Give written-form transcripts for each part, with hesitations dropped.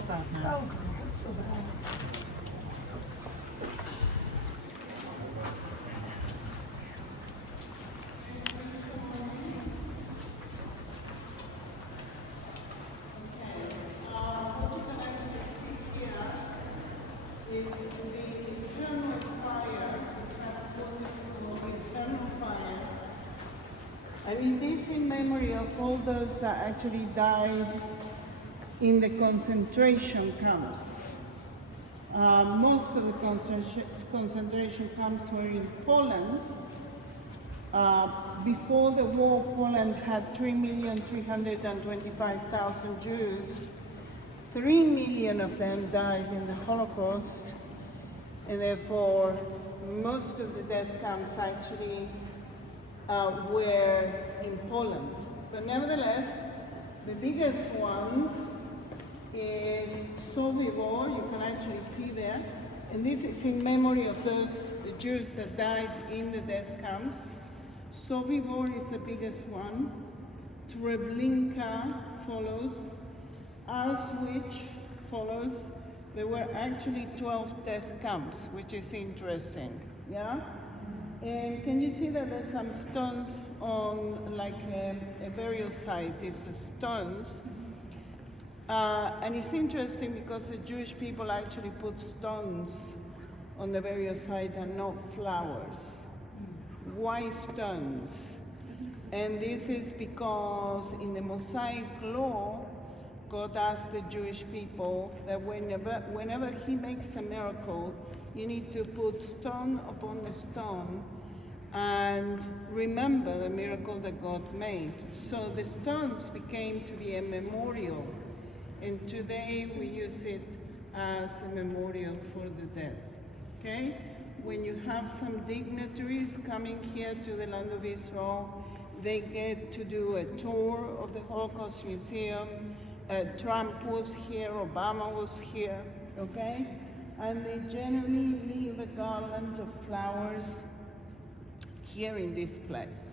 for that now. Oh, for that. Is the eternal fire, that's what we call eternal fire. And it is in memory of all those that actually died in the concentration camps. Most of the concentration camps were in Poland. Before the war, Poland had 3,325,000 Jews. 3 million of them died in the Holocaust, and therefore most of the death camps actually were in Poland. But nevertheless, the biggest ones is Sobibor, you can actually see there, and this is in memory of those Jews that died in the death camps. Sobibor is the biggest one. Treblinka follows. Auschwitz follows. There were actually 12 death camps, which is interesting, yeah? And can you see that there's some stones on like a burial site, is the stones. And it's interesting because the Jewish people actually put stones on the burial site and not flowers. Why stones? And this is because in the Mosaic law, God asked the Jewish people that whenever he makes a miracle, you need to put stone upon the stone and remember the miracle that God made. So the stones became to be a memorial, and today we use it as a memorial for the dead. Okay? When you have some dignitaries coming here to the land of Israel, they get to do a tour of the Holocaust Museum. Trump was here, Obama was here, okay? And they generally leave a garland of flowers here in this place.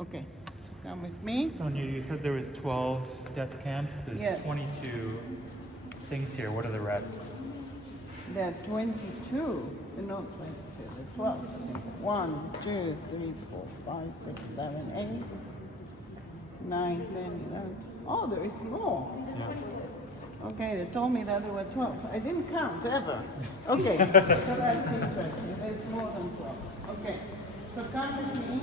Okay, so come with me. Shonya, you said there was 12 death camps. There's Yeah. 22 things here. What are the rest? There are 22, not 22, there are 12. 1, 2, 3, 4, 5, 6, 7, 8, 9, 10, 11. Oh, there is more. There's 22. Okay, they told me that there were 12. I didn't count ever. Okay, so that's interesting. There's more than 12. Okay, so come with me.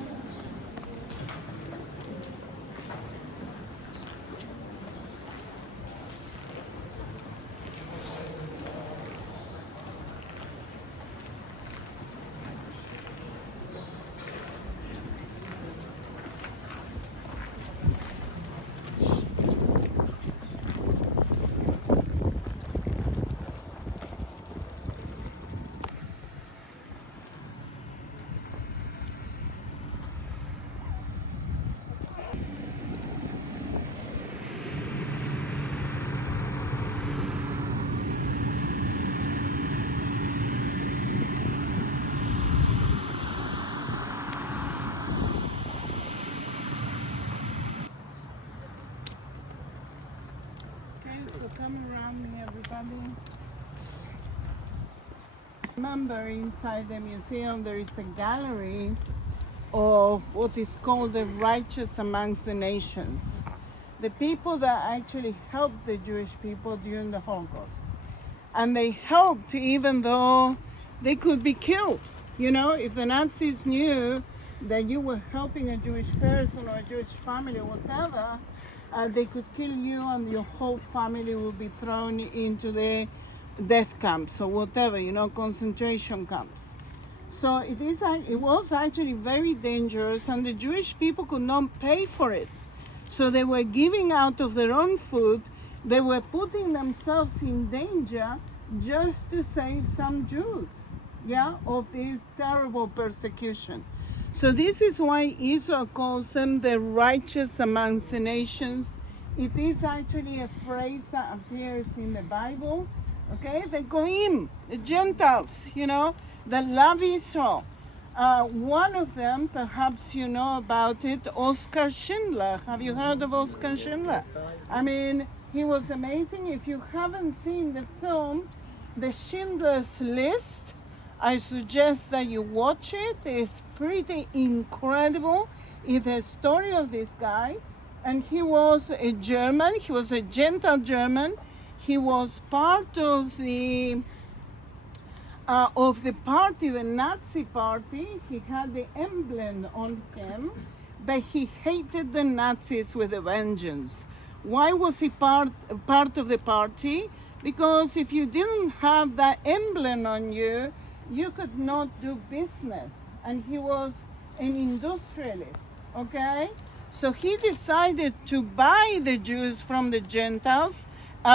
So come around me, everybody. Remember, inside the museum there is a gallery of what is called the righteous amongst the nations. The people that actually helped the Jewish people during the Holocaust. And they helped even though they could be killed. You know, if the Nazis knew that you were helping a Jewish person or a Jewish family or whatever, they could kill you and your whole family would be thrown into the death camps or whatever, you know, concentration camps. So it was actually very dangerous, and the Jewish people could not pay for it. So they were giving out of their own food. They were putting themselves in danger just to save some Jews, yeah, of this terrible persecution. So this is why Israel calls them the righteous amongst the nations. It is actually a phrase that appears in the Bible, okay? The Goyim, the Gentiles, you know, that love Israel. One of them, perhaps you know about it, Oskar Schindler. Have you heard of Oskar Schindler? I mean, He was amazing. If you haven't seen the film, The Schindler's List, I suggest that you watch it. It's pretty incredible. It's a story of this guy. And he was a German. He was a Gentile German. He was part of the party, the Nazi party. He had the emblem on him, but he hated the Nazis with a vengeance. Why was he part of the party? Because if you didn't have that emblem on you, you could not do business. And he was an industrialist, okay? So he decided to buy the Jews from the Gentiles,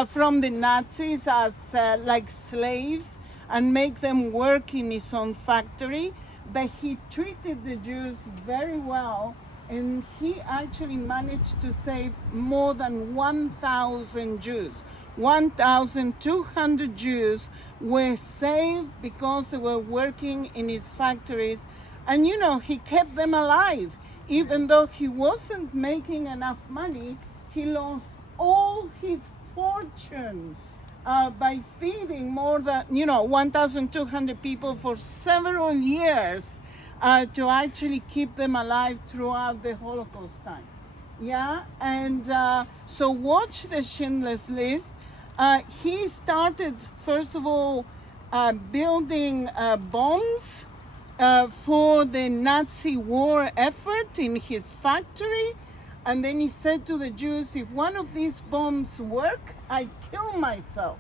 from the Nazis as like slaves, and make them work in his own factory. But he treated the Jews very well, and he actually managed to save more than 1,000 Jews. 1,200 Jews were saved because they were working in his factories. And you know, he kept them alive. Even though he wasn't making enough money, he lost all his fortune by feeding more than 1,200 people for several years to actually keep them alive throughout the Holocaust time. Yeah, and so watch the Schindler's List. He started, first of all, building bombs for the Nazi war effort in his factory. And then he said to the Jews, if one of these bombs work, I kill myself.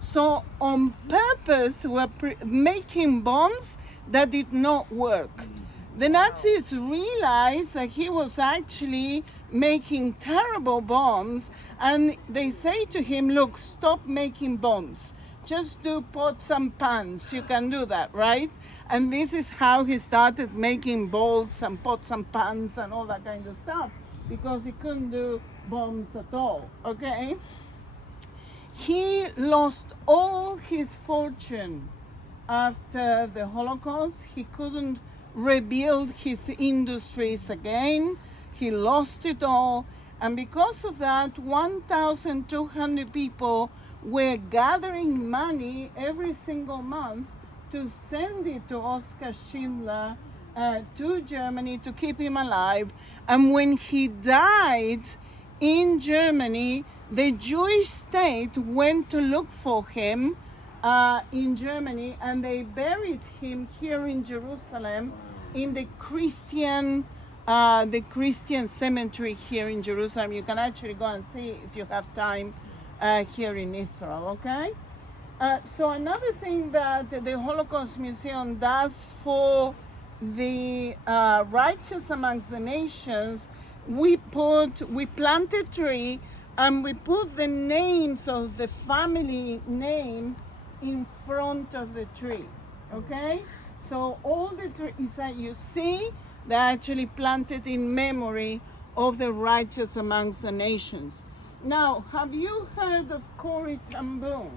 So on purpose, we're making bombs that did not work. The Nazis realized that he was actually making terrible bombs, and they say to him, look, stop making bombs. Just do pots and pans. You can do that, right? And this is how he started making bowls and pots and pans and all that kind of stuff, because he couldn't do bombs at all, okay? He lost all his fortune after the Holocaust. He couldn't rebuild his industries again. He lost it all. And because of that, 1,200 people were gathering money every single month to send it to Oskar Schindler to Germany to keep him alive. And when he died in Germany, the Jewish state went to look for him in Germany, and they buried him here in Jerusalem in the Christian cemetery here in Jerusalem. You can actually go and see if you have time here in Israel, okay? So another thing that the Holocaust Museum does for the righteous amongst the nations, we plant a tree and we put the names of the family name in front of the tree, okay? So all the trees that you see, they're actually planted in memory of the righteous amongst the nations. Now, have you heard of Corrie ten Boom?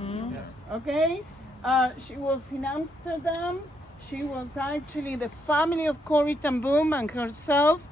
Mm-hmm. Yeah. Okay? She was in Amsterdam. She was actually, the family of Corrie ten Boom and herself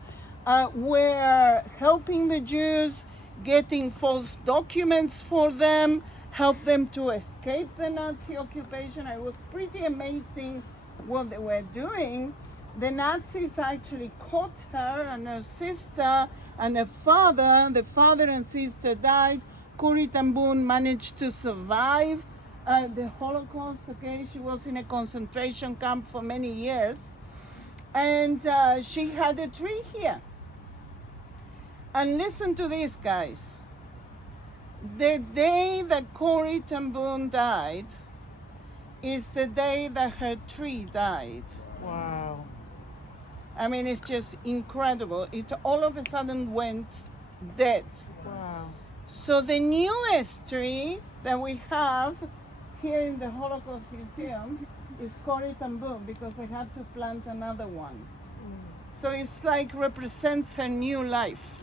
were helping the Jews, getting false documents for them, help them to escape the Nazi occupation. It was pretty amazing what they were doing. The Nazis actually caught her and her sister and her father. The father and sister died. Corrie ten Boom managed to survive the Holocaust, okay? She was in a concentration camp for many years. And she had a tree here. And listen to this, guys. The day that Corrie ten Boom died is the day that her tree died. Wow. I mean, it's just incredible. It all of a sudden went dead. Wow. So the newest tree that we have here in the Holocaust Museum is Corrie ten Boom, because they had to plant another one. So it's like represents her new life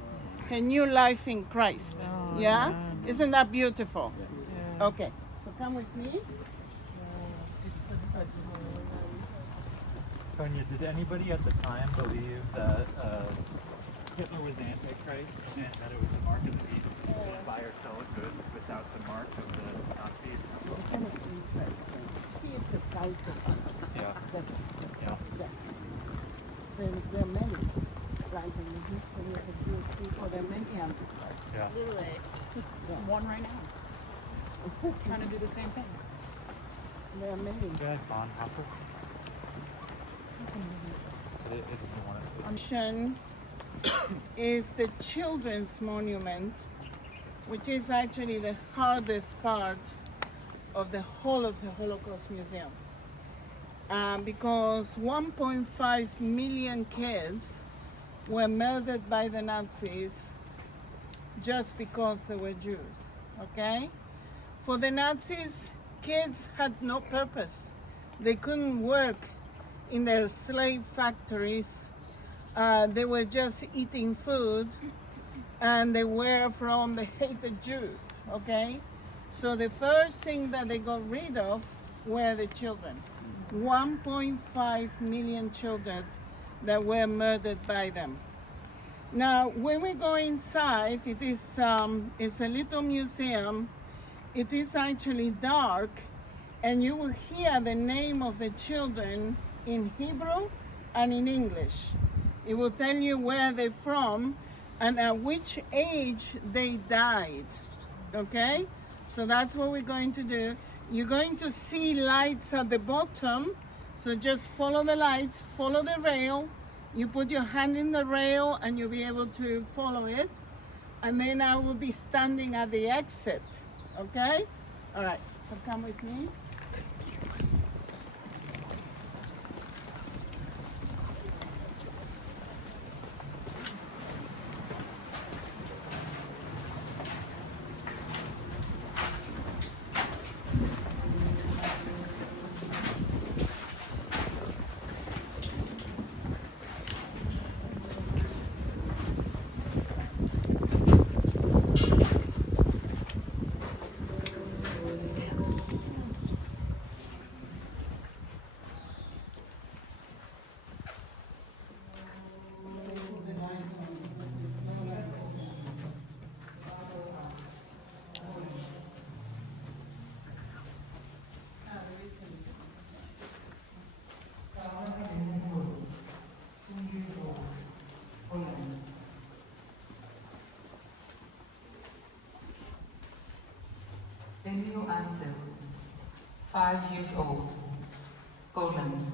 in Christ. Oh, Yeah? man. Isn't that beautiful? Yes. Yeah. Okay, so come with me. Shonya, did anybody at the time believe that Hitler was the Antichrist and that it was the mark of the beast. You couldn't buy or sell goods without the mark of the Nazis. Kind of interesting. He is a fighter. Yeah. Yeah. There are many, like in the history of the Jewish people, there are many antichrists. Yeah. Literally. Just one right now. Trying to do the same thing. There are many. Yeah, Bonhoeffer. It isn't the one. Shonya is the children's monument, which is actually the hardest part of the whole of the Holocaust Museum. Because 1.5 million kids were murdered by the Nazis just because they were Jews, okay? For the Nazis, kids had no purpose. They couldn't work in their slave factories. They were just eating food, and they were from the hated Jews, okay? So the first thing that they got rid of were the children. 1.5 million children that were murdered by them. Now, when we go inside, it's a little museum. It is actually dark, and you will hear the name of the children in Hebrew and in English. It will tell you where they're from and at which age they died, okay? So that's what we're going to do. You're going to see lights at the bottom, so just follow the lights, follow the rail. You put your hand in the rail and you'll be able to follow it. And then I will be standing at the exit, okay? All right, so come with me. Emil Ansel, 5 years old, Poland.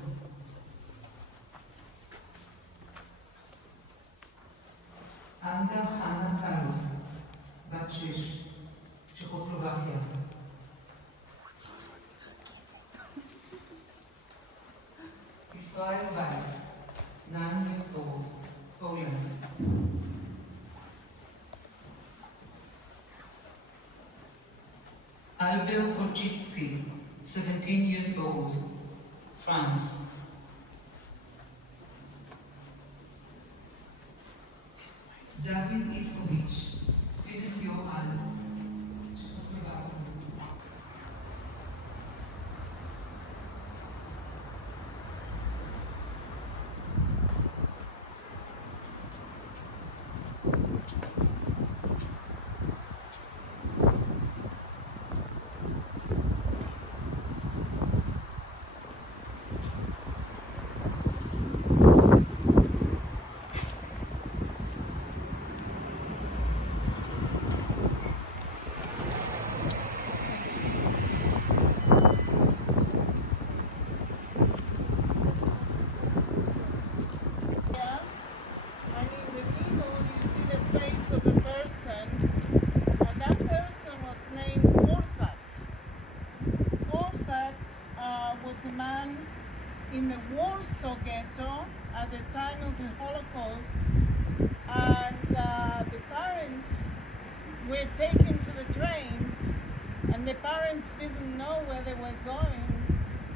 Anda Hanna Carlos, Baczysz, Czechoslovakia. Israel Weiss, 9 years old, Poland. Albert Wojcicki, 17 years old, France. David Itzkovich, 5 years old, Czechoslovakia. In the Warsaw ghetto at the time of the Holocaust, and the parents were taken to the trains, and the parents didn't know where they were going,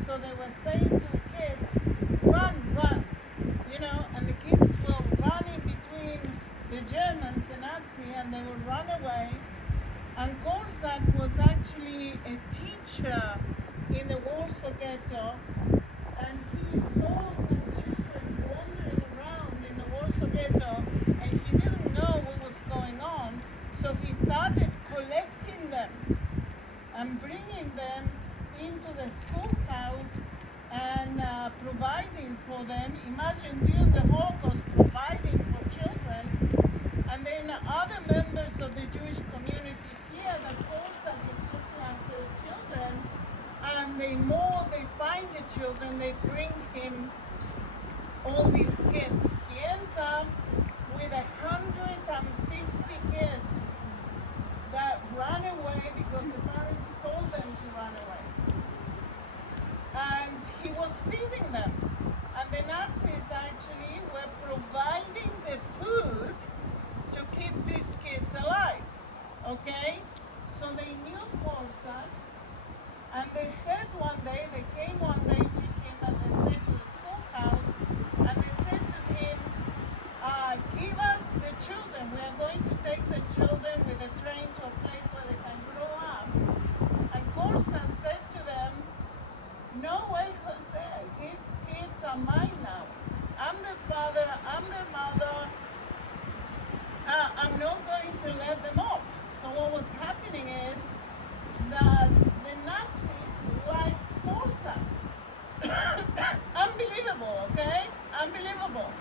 so they were saying to the kids, run, run, you know, and the kids were running between the Germans, the Nazi, and they would run away. And Korsak was actually a teacher in the Warsaw ghetto, and he saw some children wandering around in the Warsaw ghetto, and he didn't know what was going on, so he started collecting them and bringing them into the schoolhouse and providing for them. Imagine during the Holocaust providing for children, and then other members of the Jewish community hear that Polsak is looking after the children, and they find the children, they bring him all these kids. He ends up with 150 kids that run away because the parents told them to run away. And he was feeding them. And the Nazis actually were providing the food to keep these kids alive. Okay? So they knew Polsak, and they said one day, they came one day to him and they said to the schoolhouse, and they said to him, give us the children. We are going to take the children with a train to a place where they can grow up. And Polsak said to them, no way, Jose, these kids are mine now. I'm the father, I'm their mother. I'm not going to let them off. So what was happening is that the Nazis liked Polsak. Unbelievable, okay? Unbelievable.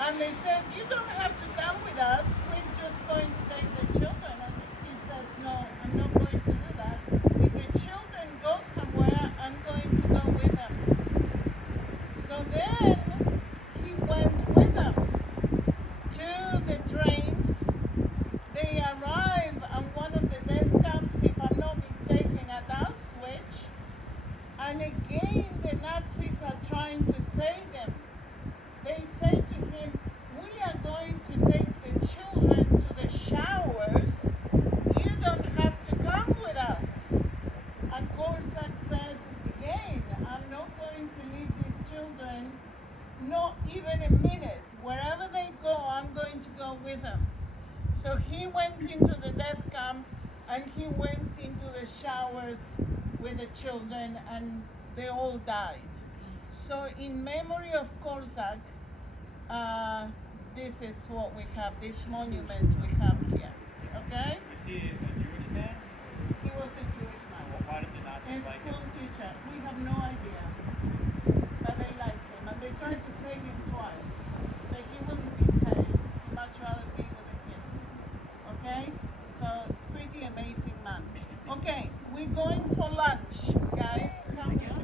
And they said, you don't have to come with us. We're just going to take the children. And he said, no, I'm not going to do that. If the children go somewhere, I'm going to go with them. So then he went with them to the trains. They arrive at one of the death camps, if I'm not mistaken, at Auschwitz. And again, the Nazis are trying to save him. They say to him, we are going to take the children to the showers. You don't have to come with us. And Polsak said, again, I'm not going to leave these children, not even a minute. Wherever they go, I'm going to go with them. So he went into the death camp and he went into the showers with the children, and they all died. So in memory of Polsak, this is what we have, this monument we have here, okay? Is he a Jewish man? He was a Jewish man, Well, why did the a Nazis like him? school teacher. We have no idea, but they liked him, and they tried to save him twice, but he wouldn't be saved. He'd much rather be with the kids, okay? So it's pretty amazing man. Okay, we're going for lunch, guys. Come here.